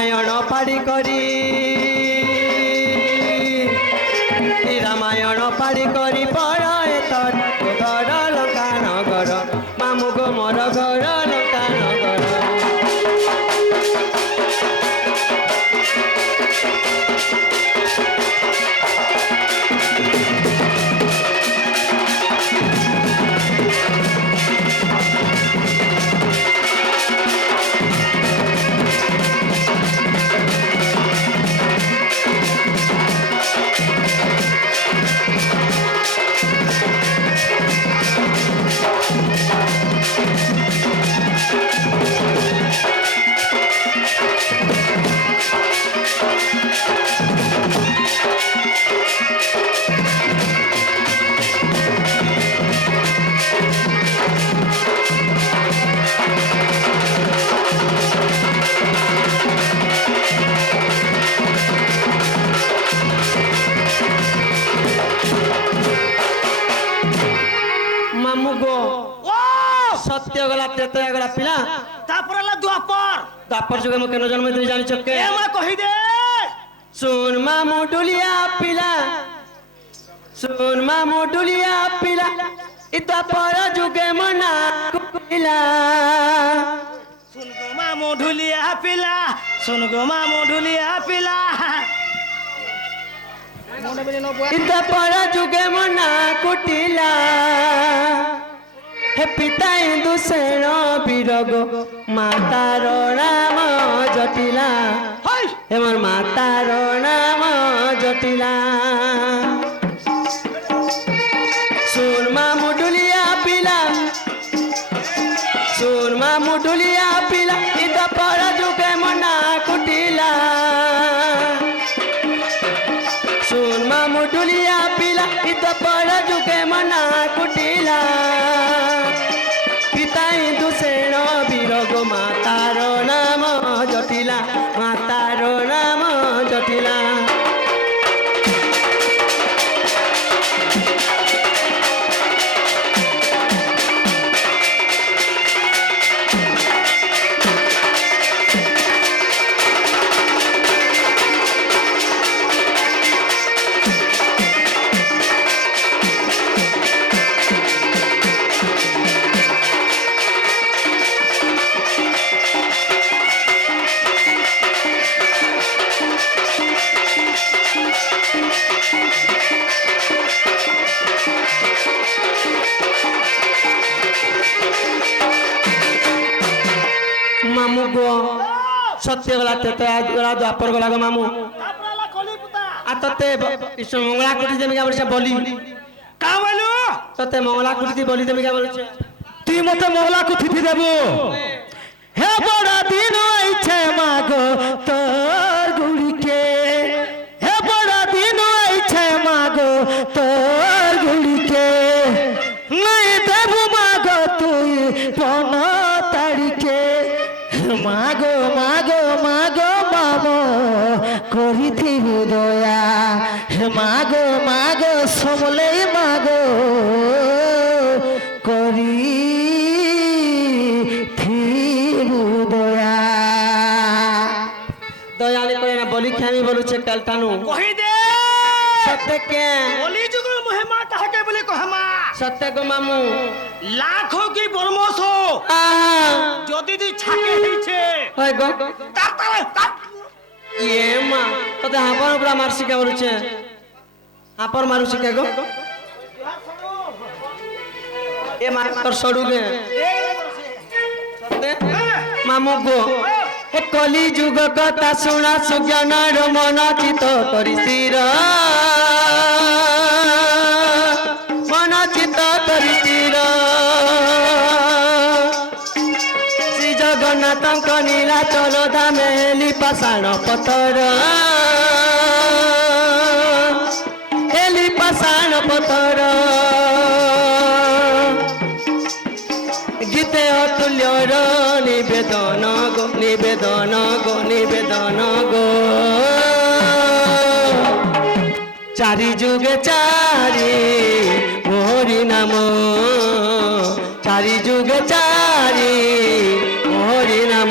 রামায়ণ পাড়ি করি রামায়ণ পাড়ি করি পড় এতর ঘর লঙ্কা নগর মামু গো মোর ঘর লঙ্কা নগর सत्य गला त्रेता गला पिला तापर ला द्वापर जुगे म केन जन्म दे जानि चक्के ए मा कहि दे सुन मामू डुलिया पिला सुन मामू डुलिया पिला इ द्वापर जुगे मना पिला सुन गो मामू डुलिया पिला सुन गो मामू डुलिया पिला इ द्वापर जुगे मना कुटिला हे पिता इंदु सेन बिरग मातार नाम जटिला हे मोर मातार नाम जटिला सुन मामू डुलिया पिला सुन मामू डुलिया पिला इदा पर जुगे मना कुटिला सुन मामू डुलिया पिला इदा पर जुगे मना कुटिला सेन बिरग मातार नाम जटिला मातार नाम जटिला मामू गो सत्य गला तेते गला द्वापर गला गो मामू तापर ला कली पुता आ तते कृष्ण मंगला कुटी देमी का बोलछे बोली का बोलू तते मंगला कुटी बोली देमी का बोलछे তুই মতে মহলা কুথিতি দেব হে বড় দিন আইছে মাগো তোর গুড়িকে হে বড় দিন আইছে মাগো তোর গুড়িকে নাই দেব মাগো তুই পন তারিখে মাগো মাগো মাগো মামো করিথিব দয়া মাগো মাগো সমলেই মাগো করি दयाली करे ना बोली खामी बोलू छे कलटानु कहि दे सत्य के बोली जुगुल महिमा ताके बोले कहमा सत्य गो मामू लाखों की बरमसो যদি তুই ছাকে হইছে হয় গো তার ये मा तते हापर उपरा मारसी के बोलू छे हापर मारू छी के गो ए मार तोर सडू गे सत्य मामू गो हे कली जुग कथा सुना सुज्ञान मन चित करी स्थिर मन चित करी स्थिर श्री जगन्नाथ नीला चल धामे हेली पाषाण पथर हेली पाषाण पथर गीते अतुल्यर निवेदन गो निवेदन गो निवेदन गो चारि जुगे चारि मोहरी नाम चारि जुगे चारि मोहरी नाम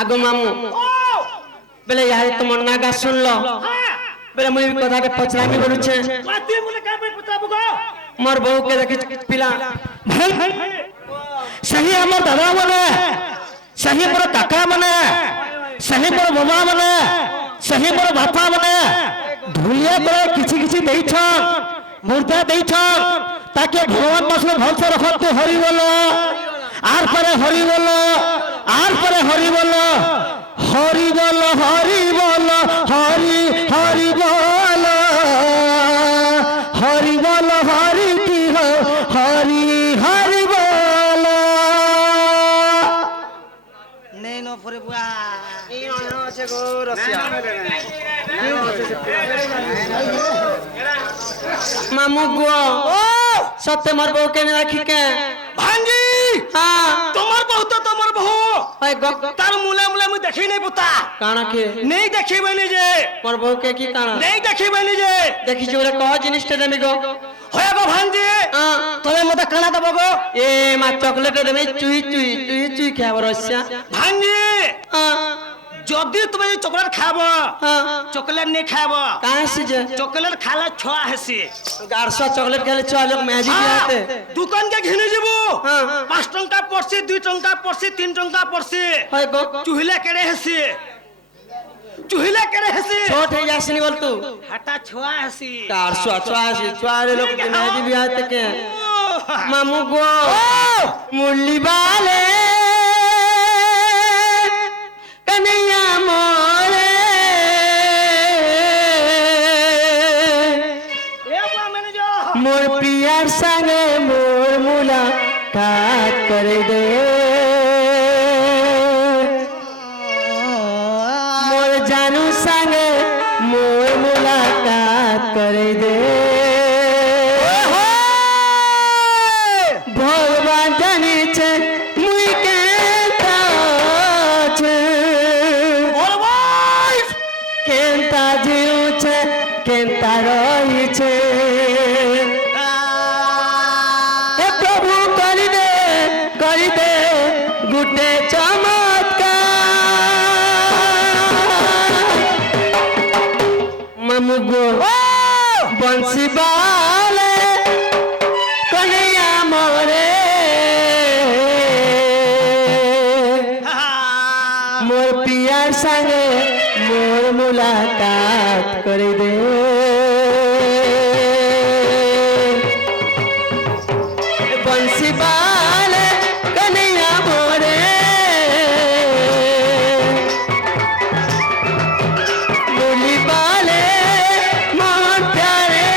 आगो मामू बेले यार तुम नागा सुन लो बेले मुई कथा के पचरामी बोलुछे तू बोले का पे बताबो गो मोर बहू के देखि पिला सही हमर दादा बने सही मोर काका बने सही मोर बाबा बने सही मोर बापा बने धुलिया करे किछि किछि देइछन मुर्दा देइछन ताके भगवान मसले भलसे रखत तू हरि बोलो आर परे हरि बोलो आर परे हरि बोलो हरि बोलो हरि बोलो हरि हरि बोलो हरि बोलो हरि की हो हरि हरि बोलो नहीं नो फरे बुआ ई अनो আছে গো রসিয়া मामू गो ओ सत्य मोर बहू के राखी के भांजी हां তোমার বউ তো তোমার বউ ओए गो তার মুলে মুলে মুই দেখি নাই পুতা काना के नहीं देखी बनी जे मोर बहू के की काना नहीं देखी बनी जे देखि जोरे कह जिनिसटा देमी गो होया गो भांजी हां तोरे मते काना दबो गो ए मा चॉकलेट देमे चुई चुई चुई चुई खाब रसिया भांजी हां যদি তুমি চকলেট খাব हां চকলেট नहीं खाब कहां से जे চকলেট খালে ছোয়া হেসি गारसा चॉकलेट खाले चो लोग मैजिक आते দোকান কে ঘিনে যাব हां 5 টঙ্কা পড়ছি 2 টঙ্কা পড়ছি 3 টঙ্কা পড়ছি ओए गो চুহিলা কেড়ে হেসি চুহিলা কেড়ে হেসি छोट है यासनी बोल तू হাটা ছোয়া হেসি गारसा चुआसी चुआरे लोग के मैजिक भी आते के मामू गो मुरली वाले कन्हैया मोरे ए बा मैंने जो मोर प्यार संगे मोर मुलाकात कर दे मोर जानू संगे मोर मुलाकात कर दे भगवान जानी छे मुई के छे और वाइफ केंता जीव छे केंता रही छे हे प्रभु करी दे गुटे चमत्कार मामू गो बंसी बाले कन्हैया मोरे मोर पियार संगे मोर मुलाकात कर दे बंसी बाले कन्हैया मोरे मुरली बाले मोर प्यारे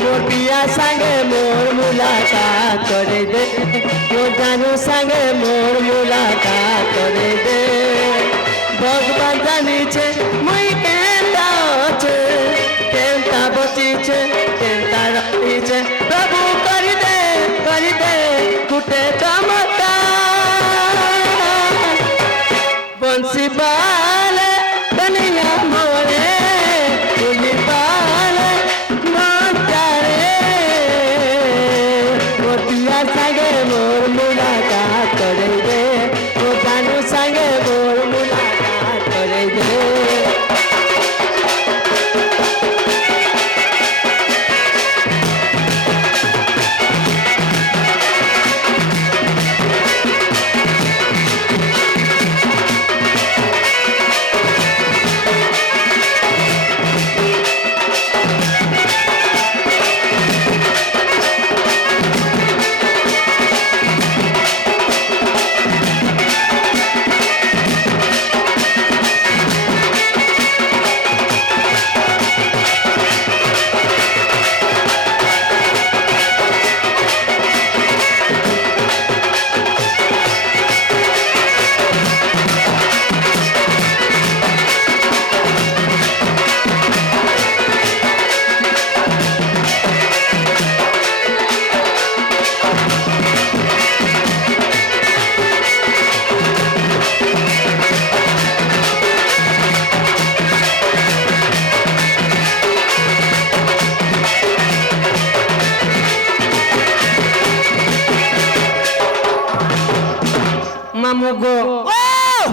मोर पिया संगे मोर मुलाकात कर दे मोर जानू संगे मोर मुलाकात कर दे भगवान जानी छे मुई केंता छे केंता बची छे केंता रही छे प्रभु कर दे गुटे चमत्कार बंसी बाले कन्हैया मोरे मुरली बाले मोर प्यारे मोर पिया संगे मोर मुलाकात कर दे मोर जानू संगे मोर मुलाकात कर दे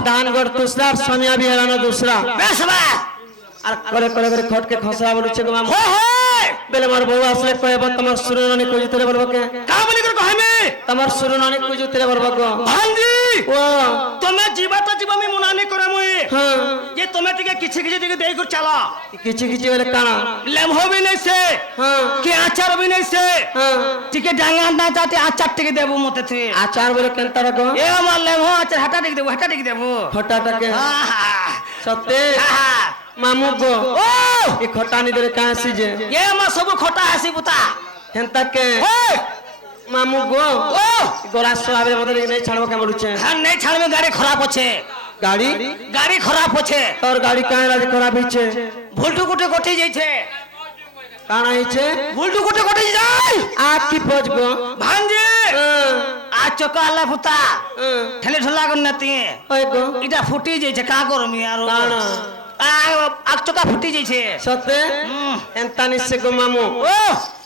দানগড় তুসরা সামিয়া বিহারানো দুসরা বেশ বেশ আর করে করে করে খটকে খসরা বলছে গো মামু হয় হয় বেলে মোর বউ আসলে কইব তোমার সুরনানি কইতে বলবো কে কা বলি করে কহমি তোমার সুরনানি কইতে বলবো গো ভাঞ্জি ও তুমি জীবা তো জীবা আমি মনানি করে মুই হ্যাঁ যে তুমি টিকে কিছু কিছু টিকে দেই করে চালা কিছু কিছু বলে কানা লেমহো भी नहीं से হ্যাঁ কি আচার भी नहीं से হ্যাঁ টিকে ডাঙ্গা না যাতে আচার টিকে দেবো মতে থে আচার বলে কেনতা রাখো এ আমার লেমহো আচার হাটা টিকে দেবো হাটা টিকে দেবো খটাটাকে আহা সত্যি আহা মামু গো ও এই খটানি ধরে কাঁসি যে এ আমার সব খটা হাসি পুতা হেনতাকে हे মামু গো ओ গোলা সলাবে মতো নেই ছাড়বো কে বলছে হ্যাঁ नहीं ছাড় में गाड़ी खराब होছে গাড়ি গাড়ি খারাপ হচ্ছে তোর গাড়ি কাঁ রাজি খারাপ হইছে ভুলটু কুটে কটি যাইছে কানা হইছে ভুলটু কুটে কটি যাই আ কি পজ গো ভাঞ্জি আ চকা আলা পুতা ঠেলে ঠেলা কর নাতি ওই গো এটা ফুটি যাইছে কা করমি আর কানা আগ চকা ফুটি যাইছে সত্যি এনতা নিছে গো মামু ও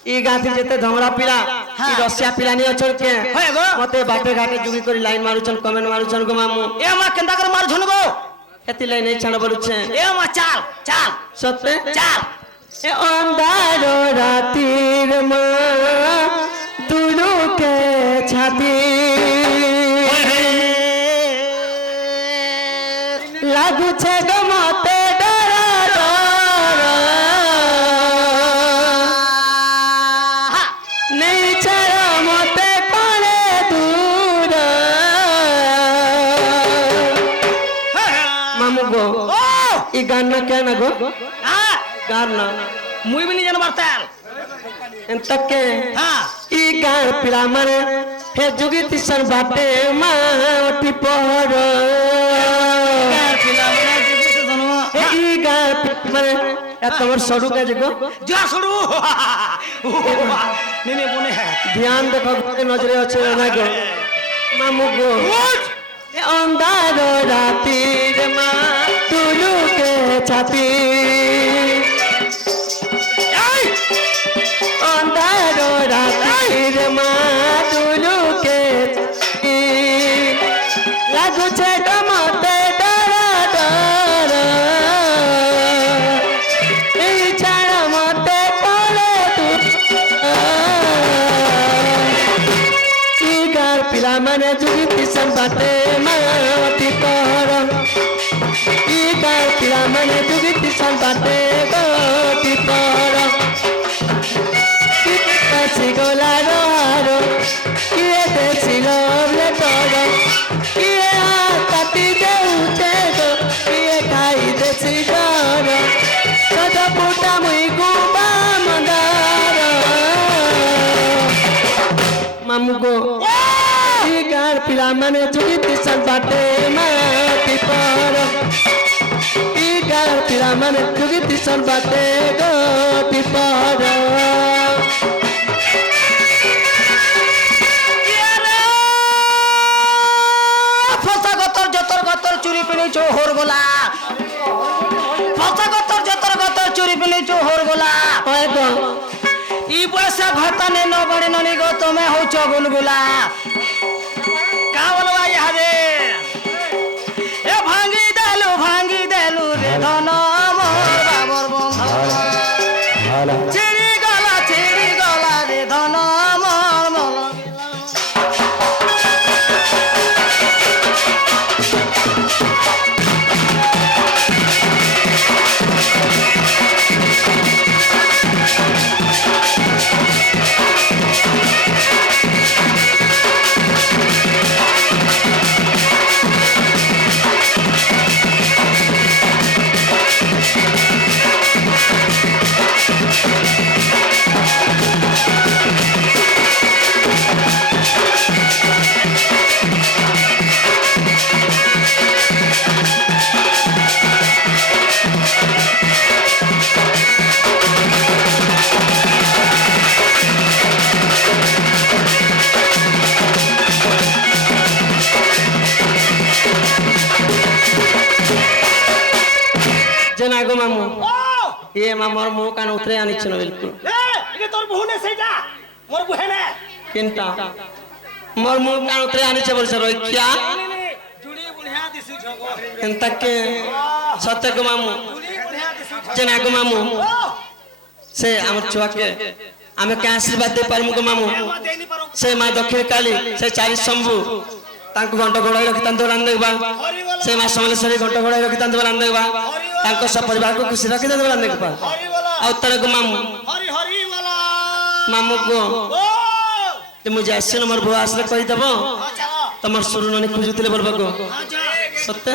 ই গাঁথি যেতে ধমরা পিলা ই রসিয়া পিলা নিয়ে চলকে হয় গো মতে বাপে ঘাটে জুগি করে লাইন মারুছন কমেন্ট মারুছন গো মামু এ আমার কেন্দা করে মার ঝন গো এতি লাইন এই ছাড় বলছে এ আমার চাল চাল সত্যি চাল এ অন্ধার রাতির মা দুলুকে ছাতি লাগুছে গো মতে ডরা ডরা নেই ছাড়া মতে পড়ে দূর মামু গো ও ই গান না কেন গো হ্যাঁ গান না মুই বিনি জানো মারতাল এন্তকে হ্যাঁ ই গান পিলা মানে হে যুগি তিসন বাটে মাটি পহর পিলা মানে জিতে জানো ই গান মানে তোমার সরু কাজ গো যা সরু নে নে বনে ধ্যান দেখো নজরে আছে না গো মামু গো এ অন্ধার রাতির মা তুলুকে ছাতি অন্ধার রাতির মা তুলুকে ছাতি লাগুছে মতে ডরা ডরা এই ছাড়া মতে পড়ে গার পিলা মানে যুগি পিছন বাটে মাটি পর ই গার পিলা মানে যুগি পিছন বাটে গটি পর কাছি গোলার হার কিয়ে দেছিল লেটর কিয়ে কাটি দেউছে গো কিয়ে খাই দেছি ডর সদ পুটা মুই গুবা মন্দার মামু গো ই গার পিলা মানে যুগি পিছন বাটে মাটি পর ই গার পিলা মানে যুগি পিছন বাটে গটি পর ফসা গতর যতর গতর চুরি পেনেছো হোর গোলা ফসা গতর যতর গতর চুরি পেনেছো হোর গোলা হয় গো ই পয়সা ঘটানে ন বড়ে ননি গো তুমি হউছ গুলগুলা কা বলবা ইহাদে এ ভাঙ্গি দেলু রে ধন মোর বাবর বন্ধ ছিড়ি গলা রে ধন মোর মন না গো মামু এ মামার মুখ কান উতরে আনিছিল বিলকুল এ তোর বহুনে সেইটা মোর বুহেনে কিনটা মোর মুখ কান উতরে আনিছে বলছে রইখিয়া জুড়ি বুঢ়া দিছে एंता के सत्य को मामू जे नाग मामू से आम छुआ के आमे के आशीर्वाद दे पारमु को मामू से मां दक्षिण काली से चारि शंभु तांको घंटा घोड़ाई रखि तांतो लान देबा से मां समलेश्वरी घंटा घोड़ाई रखि तांतो लान देबा तांको सब परिवार को खुशी रखि तांतो लान देबा आ उत्तर को मामू मामू को जे मुझे आसी नंबर भुआ आसले कहि देबो तमर सुरु ननी खुजुतिले बरबा को सत्य